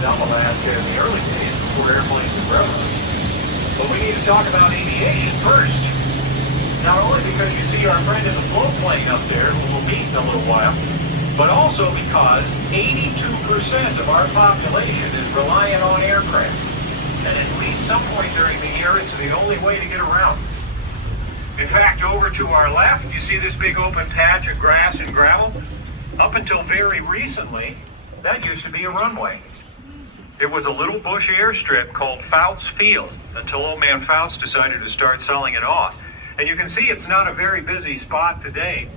dumb Alaska in the early days before airplanes and railroads. But we need to talk about aviation first. Not only because you see our friend in the float plane up there, who we'll meet in a little while, but also because 82% of our population is reliant on aircraft. And at least some point during the year, it's the only way to get around. In fact, over to our left, you see this big open patch of grass and gravel? Up until very recently, that used to be a runway. It was a little bush airstrip called Fouts Field until old man Fouts decided to start selling it off. And you can see it's not a very busy spot today.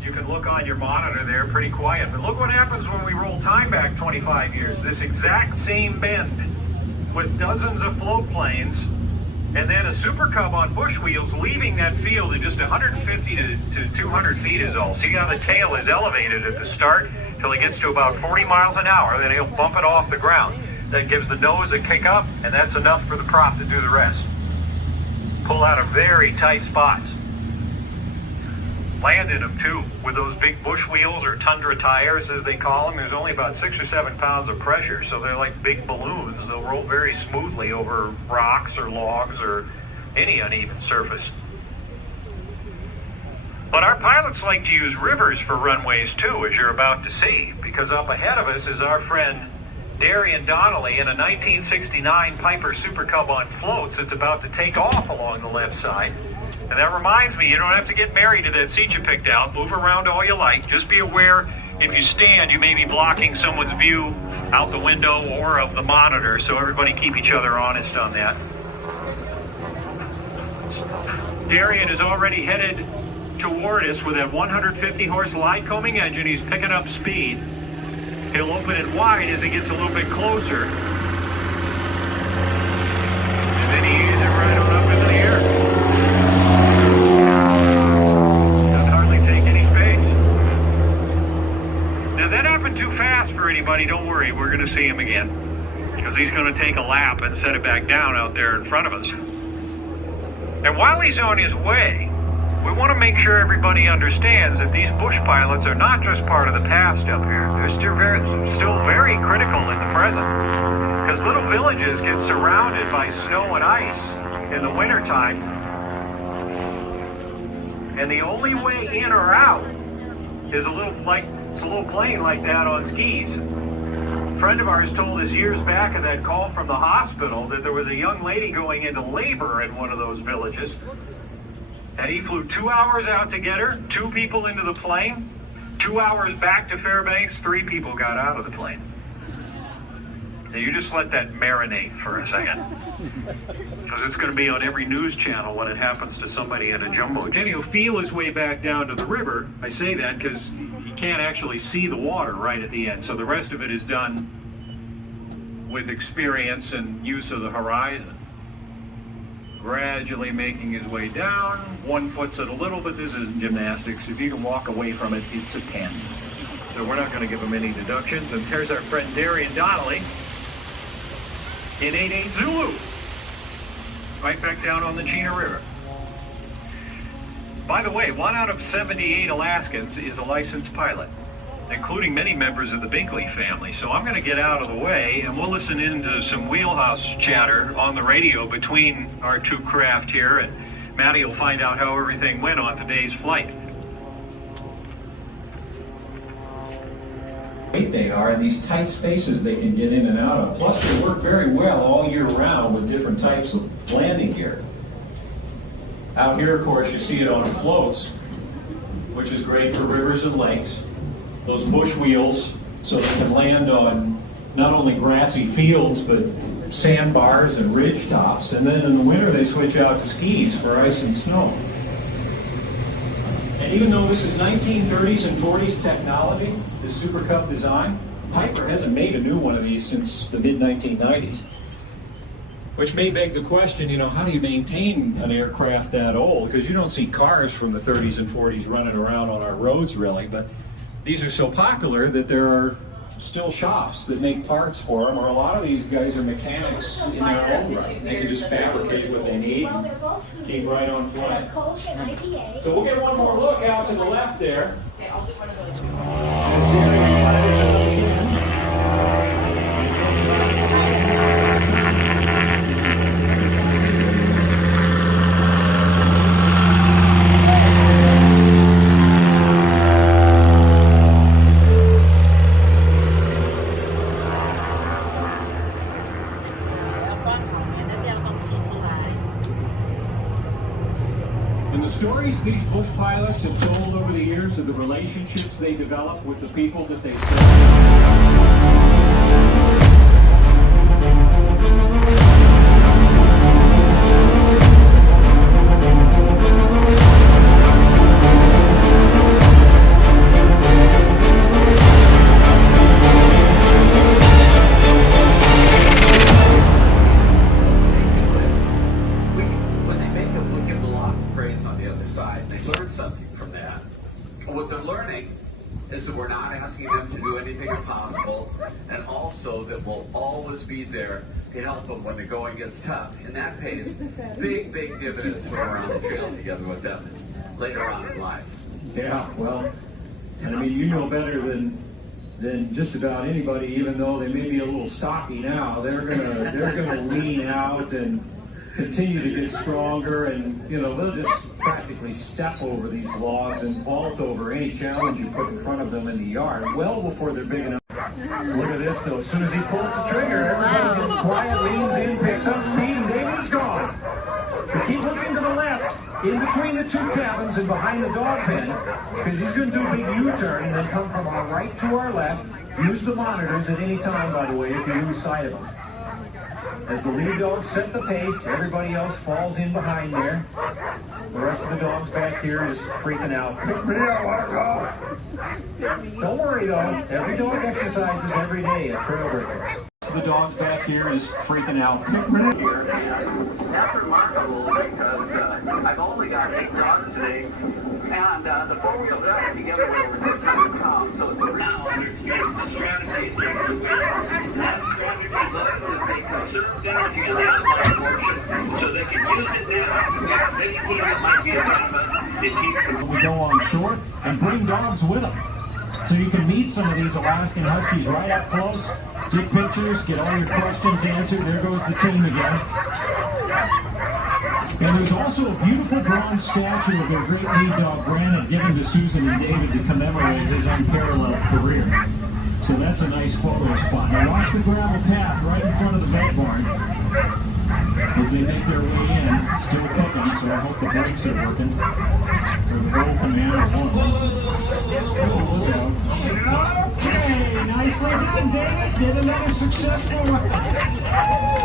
You can look on your monitor there, pretty quiet. But look what happens when we roll time back 25 years. This exact same bend with dozens of float planes and then a Super Cub on bush wheels leaving that field at just 150 to 200 feet is all. See how the tail is elevated at the start till it gets to about 40 miles an hour, then he'll bump it off the ground. That gives the nose a kick up, and that's enough for the prop to do the rest. Pull out of very tight spots. Land in them too, with those big bush wheels or tundra tires as they call them. There's only about 6 or 7 pounds of pressure, so they're like big balloons. They'll roll very smoothly over rocks or logs or any uneven surface. But our pilots like to use rivers for runways too, as you're about to see, because up ahead of us is our friend Darian Donnelly in a 1969 Piper Super Cub on floats that's about to take off along the left side. And that reminds me, you don't have to get married to that seat you picked out. Move around all you like. Just be aware, if you stand, you may be blocking someone's view out the window or of the monitor, so everybody keep each other honest on that. Darian is already headed toward us with that 150 horse light combing engine. He's picking up speed. He'll open it wide as he gets a little bit closer. And then he eases it right on up into the air. Doesn't hardly take any space. Now that happened too fast for anybody. Don't worry, we're going to see him again. Because he's going to take a lap and set it back down out there in front of us. And while he's on his way, we want to make sure everybody understands that these bush pilots are not just part of the past up here. They're still very critical in the present. Because little villages get surrounded by snow and ice in the wintertime. And the only way in or out is a little plane like that on skis. A friend of ours told us years back at that call from the hospital that there was a young lady going into labor in one of those villages. And he flew 2 hours out to get her, 2 people into the plane, 2 hours back to Fairbanks, 3 people got out of the plane. Now you just let that marinate for a second. Because it's going to be on every news channel when it happens to somebody in a jumbo jet. He'll feel his way back down to the river. I say that because he can't actually see the water right at the end. So the rest of it is done with experience and use of the horizon. Gradually making his way down. One foot's at a little bit. This isn't gymnastics. If you can walk away from it, it's a 10. So we're not going to give him any deductions. And there's our friend Darian Donnelly in 88 Zulu. Right back down on the Chena River. By the way, 1 out of 78 Alaskans is a licensed pilot, including many members of the Binkley family. So I'm going to get out of the way, and we'll listen into some wheelhouse chatter on the radio between our 2 craft here, and Matty will find out how everything went on today's flight. Great they are, and these tight spaces they can get in and out of. Plus, they work very well all year round with different types of landing gear. Out here, of course, you see it on floats, which is great for rivers and lakes. Those bush wheels, so they can land on not only grassy fields, but sandbars and ridge tops. And then in the winter, they switch out to skis for ice and snow. And even though this is 1930s and 40s technology, this Super Cub design, Piper hasn't made a new one of these since the mid-1990s. Which may beg the question, how do you maintain an aircraft that old? Because you don't see cars from the 30s and 40s running around on our roads, really. But these are so popular that there are still shops that make parts for them, or a lot of these guys are mechanics in their own right. They can just fabricate what they need and keep right on flying. So we'll get one more look out to the left there. As Darian fires it up again. stories these bush pilots have told over the years of the relationships they develop with the people that they serve. Something from that. What they're learning is that we're not asking them to do anything impossible, and also that we'll always be there to help them when the going gets tough. And that pays big, big dividends when we're on the trail together with them later on in life. Yeah, well, and I mean, you know better than just about anybody, even though they may be a little stocky now. They're gonna lean out and continue to get stronger, and you know, they'll just practically step over these logs and vault over any challenge you put in front of them in the yard well before they're big enough. Look at this though, as soon as he pulls the trigger, everybody gets quiet, leans in, picks up speed, and David's gone. But keep looking to the left, in between the two cabins and behind the dog pen, because he's going to do a big U-turn and then come from our right to our left. Use the monitors at any time, by the way, if you lose sight of them. As the lead dog set the pace, everybody else falls in behind there. The rest of the dogs back here is freaking out. Pick me, I want to go. Don't worry though, every dog exercises every day at Trailbreaker. The dogs back here is freaking out. That's remarkable because I've only got 8 dogs today, and the 4-wheel drive together with over 600 pounds. So now the strategy is that strategy is that they conserve energy in the outside portion so they can use it now. Basically, it might be a benefit. We go on short and bring dogs with them. So you can meet some of these Alaskan Huskies right up close, get pictures, get all your questions answered. There goes the team again. And there's also a beautiful bronze statue of their great lead dog, Brandon, given to Susan and David to commemorate his unparalleled career. So that's a nice photo spot. Now watch the gravel path right in front of the boat barn as they make their way in. Still cooking, so I hope the brakes are working. Or the roll command Okay, nicely done, David. Did another successful run.